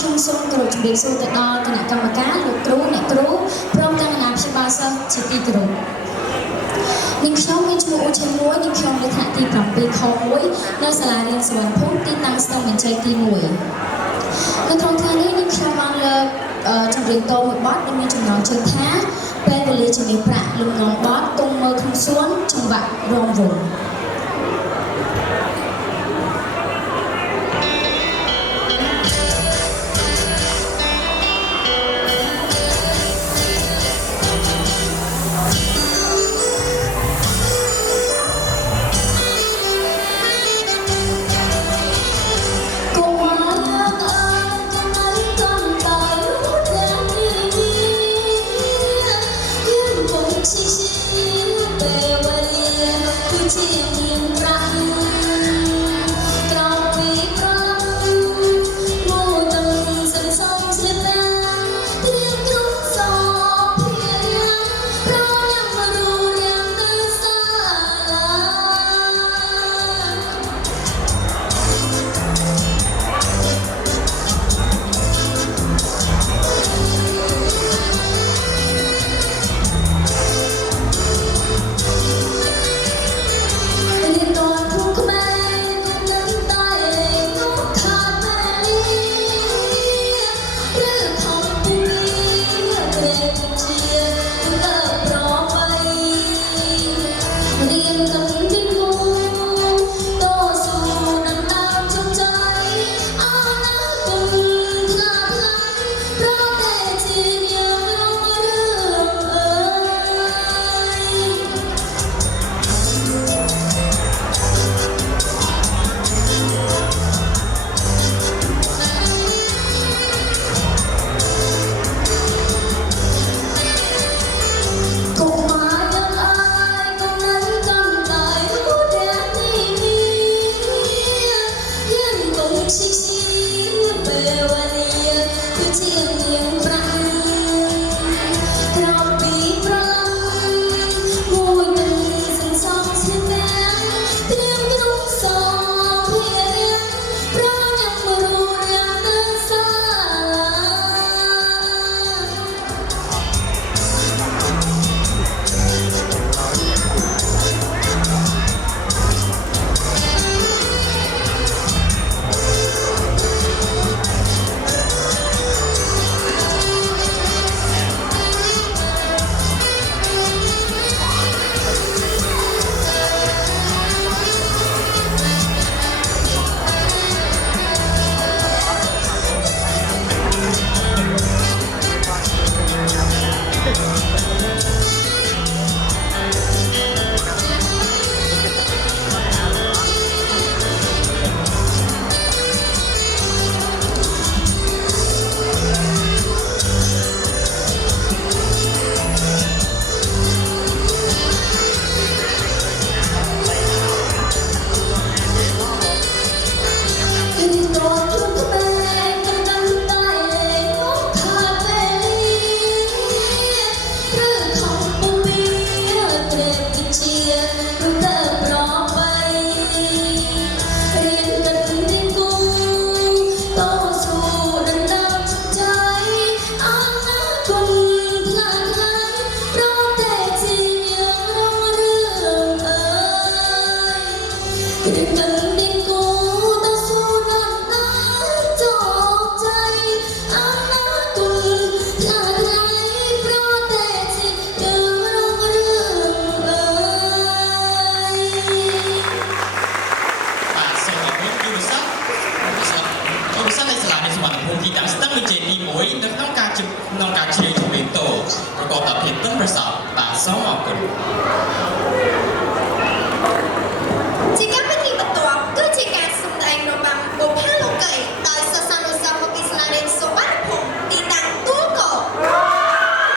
ខ្ញុំសូមគោរពជំរាបសួរទៅដល់គណៈកម្មការលោកគ្រូអ្នកគ្រូព្រមទាំងអាណាព្យាបាលសិស្សជាទីគោរពនាងខ្ញុំមានឈ្មោះអូឆេមួយនាងខ្ញុំនៅថ្នាក់ទី7ខ1នៅសាលារៀនសវណ្ណភូមិទីតាំងស្ទឹងមានជ័យទី1នៅក្នុងថ្ងៃនេះនាងខ្ញុំបានលើកចម្រៀងតមួយបទដែលមានចំណងជើងថាពេលវេលាជាមាសប្រាក់លំនាំបទទុំមើលក្នុងសួនចង្វាក់រំវង